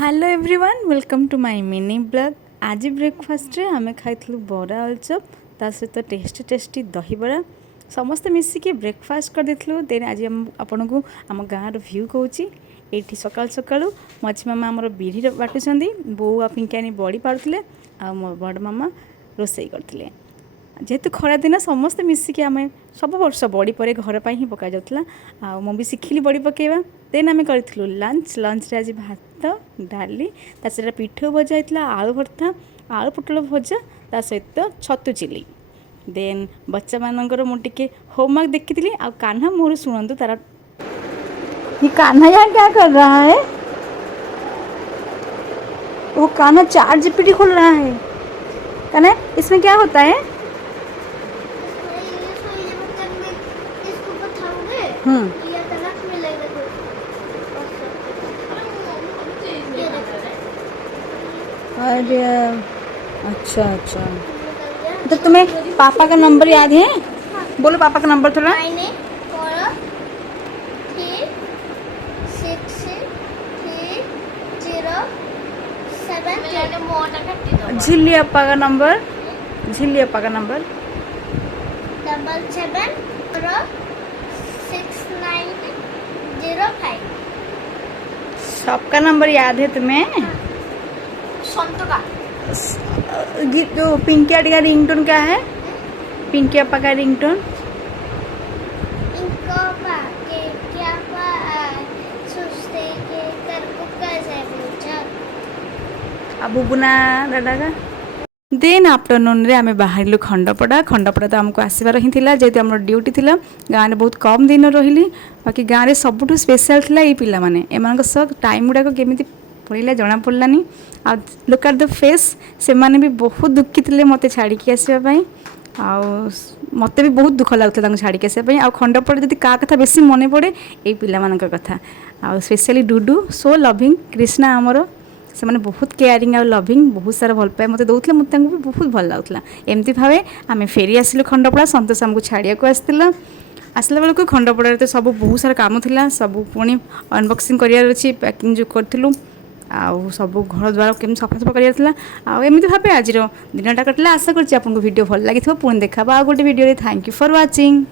Hello everyone welcome to my mini blog. आज breakfast रे आमे खाइथलु बरा आलचप ता सहित टेस्टी टेस्टी दही बरा समस्त मिसिकी ब्रेकफास्ट कर देथलु। देन आज आपन को आम गाँव व्यू कहूँ ये सकाल सकालू मझी मामा आमर बिढ़ी बाटुंट बो आ पिंकानी बड़ी पाड़ुले आ मो बड़ मामा रोसई करते जेहेतु खरा दिन समस्त मिसिकी आम सब वर्ष बड़ी पर घर पर ही पका जाऊला आ भी शिखिली बड़ी पकेवा। देन आम करूँ लंच रे आज भात डाली ता सहित पिठो भजा होता आलू भर्ता आलू पोटल भजा ता सहित छतु चिली। देन बच्चा मानकर मुझे होमवर्क देखी आ कान्हा मोर शुणु तार ये कान्हा यहाँ क्या कर रहा है। वो कान्हा चार्ट जीपीटी खोल रहा है। कान्हा इसमें क्या होता है। अरे अच्छा अच्छा तो तुम्हें पापा का नंबर याद है। बोलो पापा का नंबर थोड़ा। झिल्ली अप्पा का नंबर झिल्ली अप्पा का नंबर 776905। सबका नंबर याद है तुम्हें। जो पिंकी आंटी का रिंगटोन क्या है। पिंकी अप्पा का रिंगटोन बुबुना दादा का। देन आफ्टरनून रे आमे बाहर खंडपड़ा तो आमको आसबार ही थिला जेहेतु आम ड्यूटी थिला। गाँव में बहुत कम दिन रही बाकी गाँव में सबुठ स्पेशल थिला ये पिला माने एमान सब टाइम गुड़ाक केमी पड़ेगा जना पड़लानी। आ लुक एट द फेस से माने भी बहुत दुखी थे मत छाड़ी आसवाई मत भी बहुत दुख लगता छाड़ी आसवाई। आ खंडपड़ा जब क्या कथा बेसी मन पड़े ये पिला मान कथा आ specially Dudu so loving Krishna आमर से मैंने बहुत केयरिंग आ लविंग बहुत सारा भल पाए मत दौले मत भी बहुत भल लगुला। एमती भाव आम फेरी आसिलु खंडपड़ा संतोष आमको छाड़िया आसला आसला बेलू खंडपड़ा तो सब बहुत सारा काम था सब पुणी अनबक्सिंग करार अच्छी पैकिंग जो करूँ आउ सब घर द्वार केम सफा सफा करमती भाव आज दिनटा कटला। आशा करती आपको वीडियो भल लगी पुणी देखा आ गोटे video. Thank you for watching.